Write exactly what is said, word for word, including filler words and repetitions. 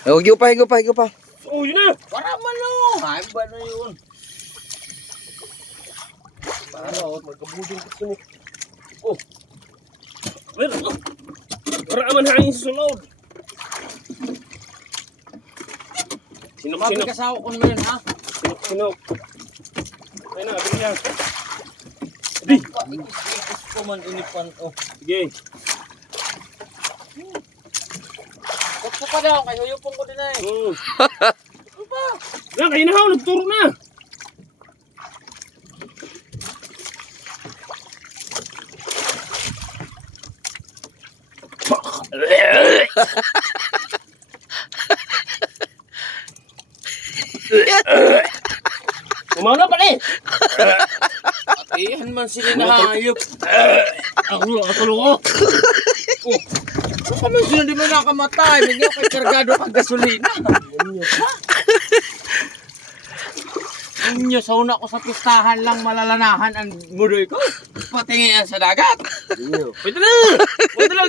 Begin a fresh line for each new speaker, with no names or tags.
Oh, higo pa, higo pa, higo pa.
Oh, yun na.
Para man o. Ay, ba na yun?
Para, oh, magkabudin ka sunod. Oh. Meron, oh. Para aman hangin sa sulod. Sinok,
Mabi
sinok.
kasawa ko mo yun, ha?
Sinok, sinok. Ayun na, abin niya. Di.
Ikis-ikis ko man inipan, oh.
Sige.
Ba't ko pa daw? Kay huyupong ko din ay.
Oh.
Ano pa?
Yan, kayo na ha, nagturo na. Umana pa eh.
Atihan man sila na hayop.
Ako lang, ako lang oh.
Oh. Kung ka man sila di mo nakamatay, hindi ako kay kargado kang gasolina. Inyo, sa una ko sa pistahan lang malalanahan ang mudoy ko. Patingin yan sa dagat.
Pwede na. Pwede lang.